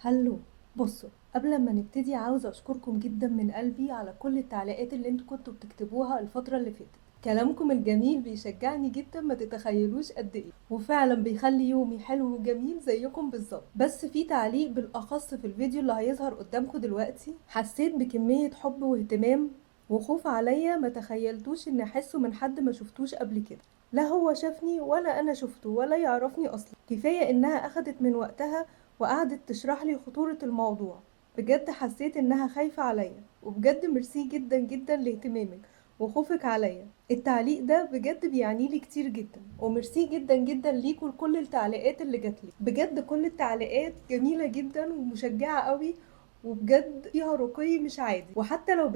هلو. بصوا، قبل ما نبتدي عاوزة أشكركم جدا من قلبي على كل التعليقات اللي انتوا كنتوا بتكتبوها الفترة اللي فاتت. كلامكم الجميل بيشجعني جدا، ما تتخيلوش قد ايه، وفعلا بيخلي يومي حلو وجميل زيكم بالظبط. بس في تعليق بالأخص في الفيديو اللي هيظهر قدامكم دلوقتي حسيت بكمية حب واهتمام وخوف عليا ما تخيلتوش ان احسه من حد ما شفتوش قبل كده. لا هو شافني ولا انا شفته ولا يعرفني اصلا. كفاية انها اخدت من وقتها وقعدت تشرح لي خطورة الموضوع. بجد حسيت انها خايفة عليا، وبجد ميرسي جدا جدا لاهتمامك وخوفك عليا. التعليق ده بجد بيعني لي كتير جدا، وميرسي جدا جدا ليكوا لكل التعليقات اللي جاتلي. بجد كل التعليقات جميلة جدا ومشجعة قوي، وبجد فيها رقي مش عادي. وحتى لو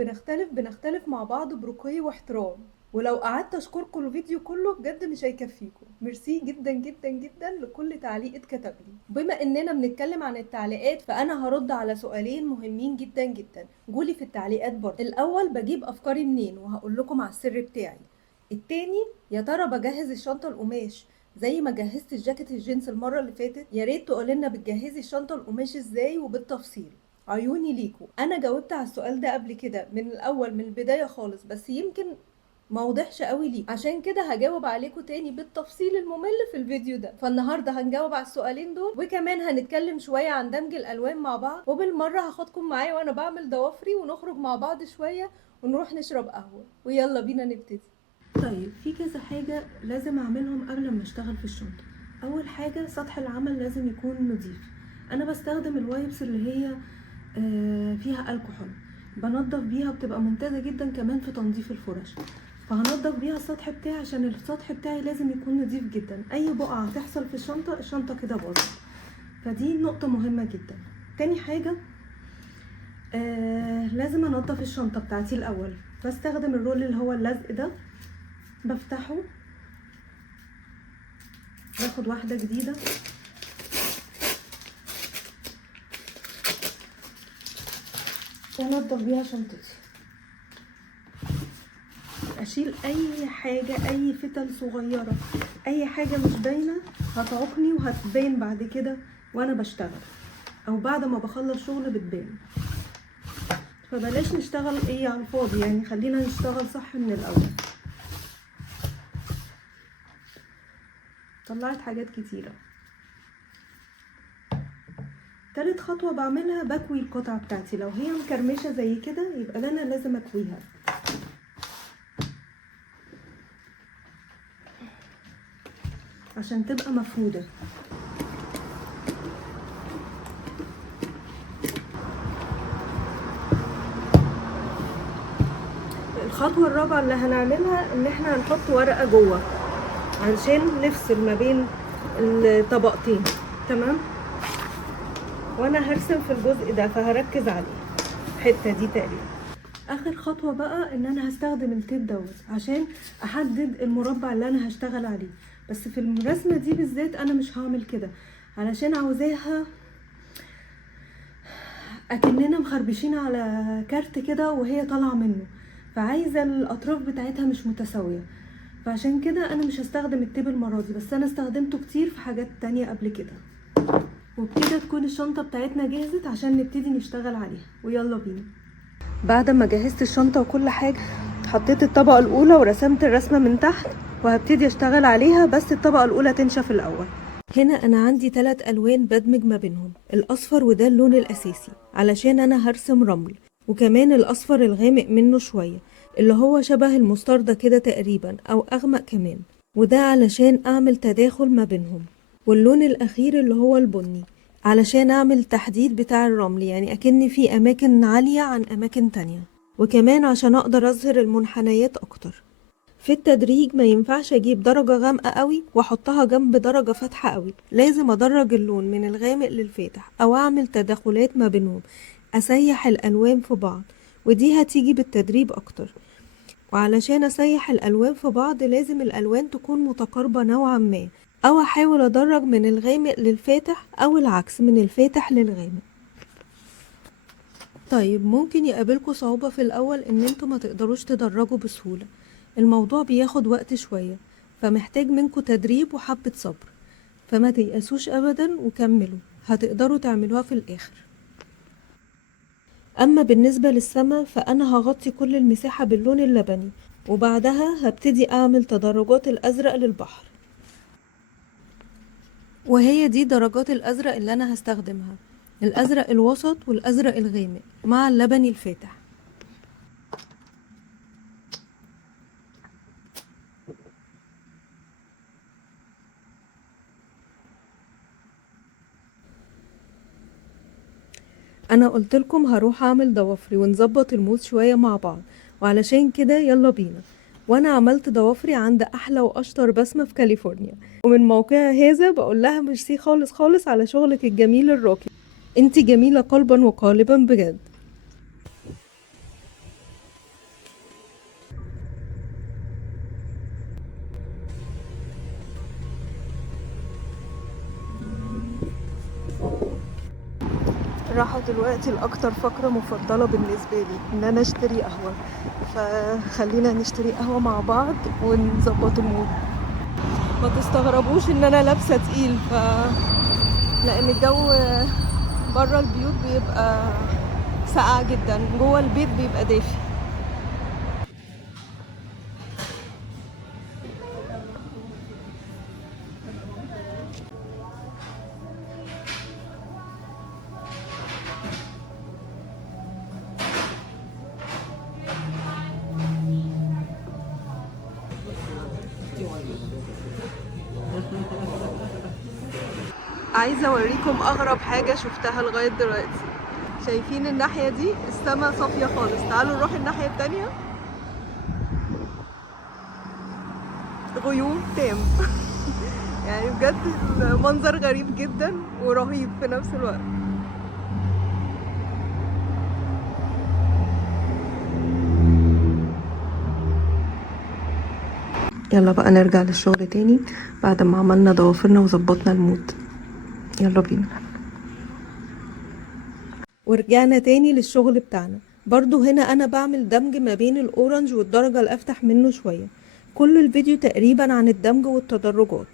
بنختلف مع بعض برقي واحترام. ولو قعدت اشكركم الفيديو كله بجد مش هيكفيكم. ميرسي جدا جدا جدا لكل تعليق اتكتب لي. بما اننا بنتكلم عن التعليقات، فانا هرد على سؤالين مهمين جدا جدا جولي في التعليقات برضه. الاول، بجيب افكاري منين؟ وهقول لكم على السر بتاعي. التاني، يا ترى بجهز الشنطه القماش زي ما جهزت الجاكيت الجينز المره اللي فاتت؟ يا ريت تقولنا بتجهزي الشنطه القماش ازاي وبالتفصيل. عيوني ليكوا. انا جاوبت على السؤال ده قبل كده من الاول، من البدايه خالص، بس يمكن ما وضحش قوي ليه. عشان كده هجاوب عليكم تاني بالتفصيل الممل في الفيديو ده. فالنهارده هنجاوب على السؤالين دول، وكمان هنتكلم شويه عن دمج الالوان مع بعض، وبالمره هاخدكم معايا وانا بعمل ضوافري ونخرج مع بعض شويه ونروح نشرب قهوه. ويلا بينا نبتدي. طيب، في كذا حاجه لازم اعملهم قبل ما اشتغل في الشنطه. اول حاجه، سطح العمل لازم يكون نظيف. انا بستخدم الوايبس اللي هي فيها الكحول. بنضف بيها، بتبقى ممتازه جدا كمان في تنظيف الفرش. فهنضف بيها السطح بتاعي عشان السطح بتاعي لازم يكون نظيف جدا. اي بقعه هتحصل في الشنطه كده باظت. فدي نقطه مهمه جدا. تاني حاجه، لازم انضف الشنطه بتاعتي الاول. بستخدم الرول اللي هو اللزق ده، بفتحه، باخد واحده جديده، وانضف بيها شنطتي. اشيل اي حاجه، اي فتل صغيره، اي حاجه مش باينه هتعوقني وهتبان بعد كده وانا بشتغل، او بعد ما بخلص شغل بتبان. فبلاش نشتغل على الفاضي، يعني خلينا نشتغل صح من الاول. طلعت حاجات كتيره. تالت خطوه بعملها، بكوي القطعه بتاعتي. لو هي مكرمشه زي كده يبقى انا لازم اكويها عشان تبقى مفروده. الخطوه الرابعه اللي هنعملها ان احنا هنحط ورقه جوه علشان نفصل ما بين الطبقتين. تمام. وانا هرسم في الجزء ده فهركز عليه الحته دي تقريبا. اخر خطوه بقى ان انا هستخدم التيب دوت عشان احدد المربع اللي انا هشتغل عليه. بس في الرسمه دي بالذات انا مش هعمل كده، علشان عاوزاها اكننا مخربشين على كارت كده وهي طالعه منه، فعايزه الاطراف بتاعتها مش متساويه. فعشان كده انا مش هستخدم التيب المره دي، بس انا استخدمته كتير في حاجات تانية قبل كده. وبكده تكون الشنطه بتاعتنا جهزت عشان نبتدي نشتغل عليها. ويلا بينا. بعد ما جهزت الشنطه وكل حاجه، حطيت الطبقه الاولى ورسمت الرسمه من تحت، وهبتدي اشتغل عليها، بس الطبقه الاولى تنشف الاول. هنا انا عندي 3 الوان بدمج ما بينهم، الاصفر وده اللون الاساسي علشان انا هرسم رمل، وكمان الاصفر الغامق منه شويه اللي هو شبه المستردة كده تقريبا او اغمق كمان، وده علشان اعمل تداخل ما بينهم. واللون الاخير اللي هو البني علشان اعمل تحديد بتاع الرمل، يعني اكن في اماكن عالية عن اماكن تانية، وكمان عشان اقدر اظهر المنحنيات اكتر. في التدريج ما ينفعش اجيب درجة غامقة قوي واحطها جنب درجة فاتحة قوي، لازم ادرج اللون من الغامق للفاتح او اعمل تداخلات ما بينهم، اسيح الالوان في بعض، ودي هتيجي بالتدريب اكتر. وعلشان اسيح الالوان في بعض لازم الالوان تكون متقاربة نوعا ما، او احاول ادرج من الغامق للفاتح او العكس من الفاتح للغامق. طيب، ممكن يقابلكوا صعوبة في الاول ان انتوا ما تقدروش تدرجوا بسهولة. الموضوع بياخد وقت شوية، فمحتاج منكوا تدريب وحبة صبر، فما تيأسوش ابدا وكملوا. هتقدروا تعملوها في الآخر. أما بالنسبة للسما فأنا هغطي كل المساحة باللون اللبني، وبعدها هبتدي أعمل تدرجات الأزرق للبحر، وهي دي درجات الأزرق اللي أنا هستخدمها، الأزرق الوسط والأزرق الغامق مع اللبني الفاتح. انا قلتلكم هروح اعمل ضوافري ونظبط الموس شوية مع بعض، وعلشان كده يلا بينا. وانا عملت ضوافري عند احلى واشطر بسمة في كاليفورنيا، ومن موقعها هذا بقول لها ميرسي خالص خالص على شغلك الجميل الراقي، انتي جميلة قلبا وقالبا بجد. راحوا دلوقتي لاكتر فقرة مفضلة بالنسبة لي، ان انا اشتري قهوة، فخلينا نشتري قهوة مع بعض ونظبط المود. ما تستغربوش ان انا لابسة تقيل، لان الجو بره البيوت بيبقى ساقع جدا، جوه البيت بيبقى دافي. عايزة اوريكم اغرب حاجة شفتها لغاية دلوقتي. شايفين الناحية دي السما صافية خالص، تعالوا نروح الناحية التانية، غيوم تام. يعني بجد المنظر غريب جدا ورهيب في نفس الوقت. يلا بقى نرجع للشغل تاني بعد ما عملنا ضوافرنا وظبطنا المود. يلا بينا. ورجعنا تاني للشغل بتاعنا. برضو هنا انا بعمل دمج ما بين الاورنج والدرجة الافتح منه شوية. كل الفيديو تقريبا عن الدمج والتدرجات،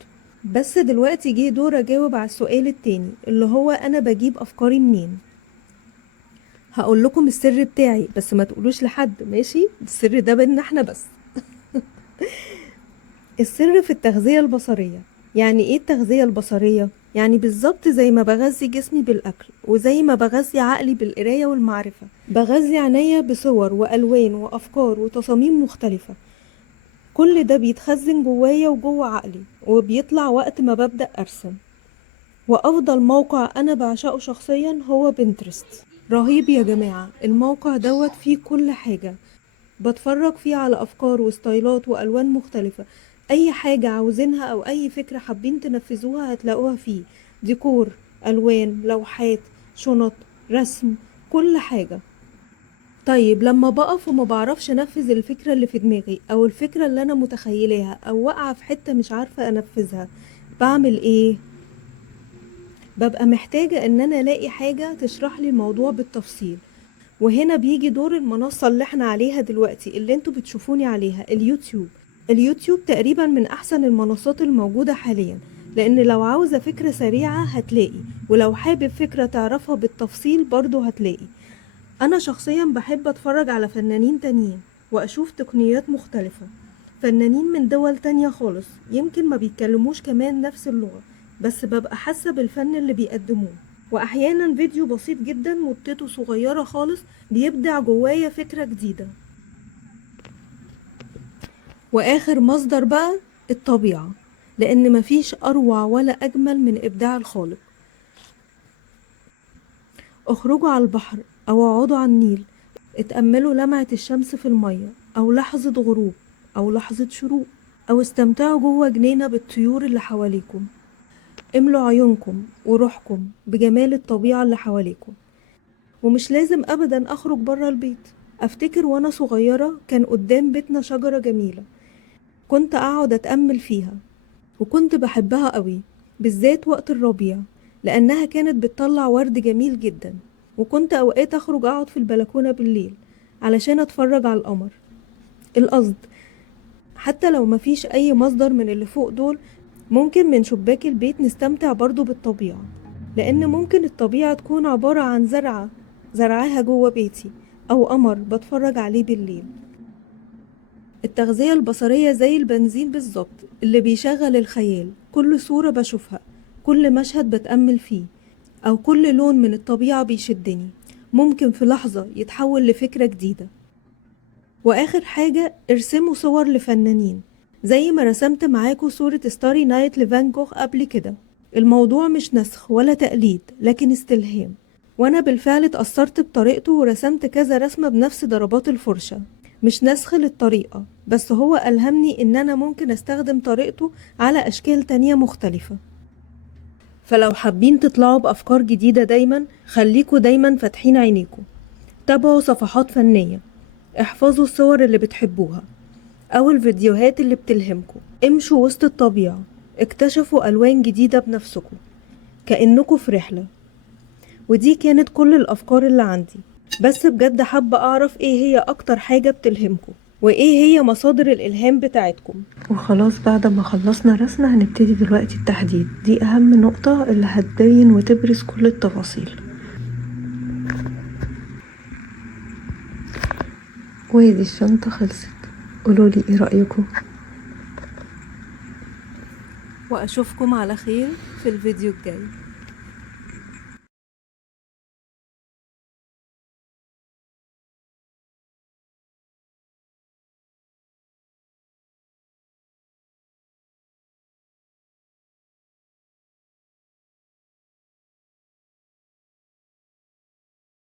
بس دلوقتي جه دور اجاوب على السؤال التاني اللي هو انا بجيب افكاري منين. هقول لكم السر بتاعي بس ما تقولوش لحد، ماشي؟ السر ده بينا احنا بس. السر في التغذية البصرية. يعني ايه التغذية البصرية؟ يعني بالظبط زي ما بغذي جسمي بالأكل، وزي ما بغذي عقلي بالقراية والمعرفة، بغذي عينيا بصور وألوان وأفكار وتصاميم مختلفة. كل ده بيتخزن جوايا وجوه عقلي، وبيطلع وقت ما ببدأ أرسم. وأفضل موقع أنا بعشقه شخصيا هو بنترست. رهيب يا جماعة، الموقع دوت فيه كل حاجة، بتفرج فيه على أفكار وستايلات وألوان مختلفة. أي حاجة عاوزينها أو أي فكرة حابين تنفذوها هتلاقوها فيه، ديكور، ألوان، لوحات، شنط، رسم، كل حاجة. طيب لما بقف وما بعرفش انفذ الفكرة اللي في دماغي او الفكرة اللي انا متخيلها او واقعة في حتة مش عارفة انفذها، بعمل ايه؟ ببقى محتاجة ان انا الاقي حاجة تشرح لي الموضوع بالتفصيل. وهنا بيجي دور المنصة اللي احنا عليها دلوقتي، اللي انتوا بتشوفوني عليها، اليوتيوب. اليوتيوب تقريبا من احسن المنصات الموجودة حاليا، لان لو عاوزة فكرة سريعة هتلاقي، ولو حابب فكرة تعرفها بالتفصيل برضو هتلاقي. انا شخصيا بحب اتفرج على فنانين تانيين واشوف تقنيات مختلفة، فنانين من دول تانية خالص، يمكن ما بيتكلموش كمان نفس اللغة، بس ببقى حاسة بالفن اللي بيقدموه. واحيانا فيديو بسيط جدا مدته صغيرة خالص بيبدع جوايا فكرة جديدة. واخر مصدر بقى الطبيعة، لان مفيش اروع ولا اجمل من ابداع الخالق. اخرجوا على البحر او اقعدوا على النيل، اتأملوا لمعة الشمس في المية، او لحظة غروب، او لحظة شروق، او استمتعوا جوه جنينة بالطيور اللي حواليكم. املوا عيونكم وروحكم بجمال الطبيعة اللي حواليكم. ومش لازم ابدا اخرج برا البيت. افتكر وانا صغيرة كان قدام بيتنا شجرة جميلة، كنت اقعد اتأمل فيها، وكنت بحبها قوي، بالذات وقت الربيع، لانها كانت بتطلع ورد جميل جدا. وكنت اوقات اخرج اقعد في البلكونة بالليل علشان اتفرج على القمر. القصد حتى لو مفيش اي مصدر من اللي فوق دول، ممكن من شباك البيت نستمتع برضو بالطبيعة، لأن ممكن الطبيعة تكون عبارة عن زرعاها جوه بيتي، أو قمر بتفرج عليه بالليل. التغذية البصرية زي البنزين بالظبط، اللي بيشغل الخيال. كل صورة بشوفها، كل مشهد بتأمل فيه، أو كل لون من الطبيعة بيشدني، ممكن في لحظة يتحول لفكرة جديدة. وآخر حاجة، ارسموا صور لفنانين زي ما رسمت معاكم صورة ستاري نايت لفان جوخ قبل كده. الموضوع مش نسخ ولا تقليد، لكن استلهام. وأنا بالفعل اتأثرت بطريقته ورسمت كذا رسمة بنفس ضربات الفرشة. مش نسخ للطريقة، بس هو ألهمني إن أنا ممكن أستخدم طريقته على أشكال تانية مختلفة. فلو حابين تطلعوا بأفكار جديدة دايما، خليكوا دايما فاتحين عينيكوا. تابعوا صفحات فنية، احفظوا الصور اللي بتحبوها أو الفيديوهات اللي بتلهمكوا. امشوا وسط الطبيعة، اكتشفوا ألوان جديدة بنفسكوا، كأنكوا في رحلة. ودي كانت كل الأفكار اللي عندي، بس بجد حابة أعرف إيه هي أكتر حاجة بتلهمكوا، وإيه هي مصادر الإلهام بتاعتكم. وخلاص، بعد ما خلصنا رسم هنبتدي دلوقتي التحديد. دي أهم نقطة اللي هتبين وتبرز كل التفاصيل. وادي الشنطة خلصت، قولولي إيه رأيكم؟ وأشوفكم على خير في الفيديو الجاي.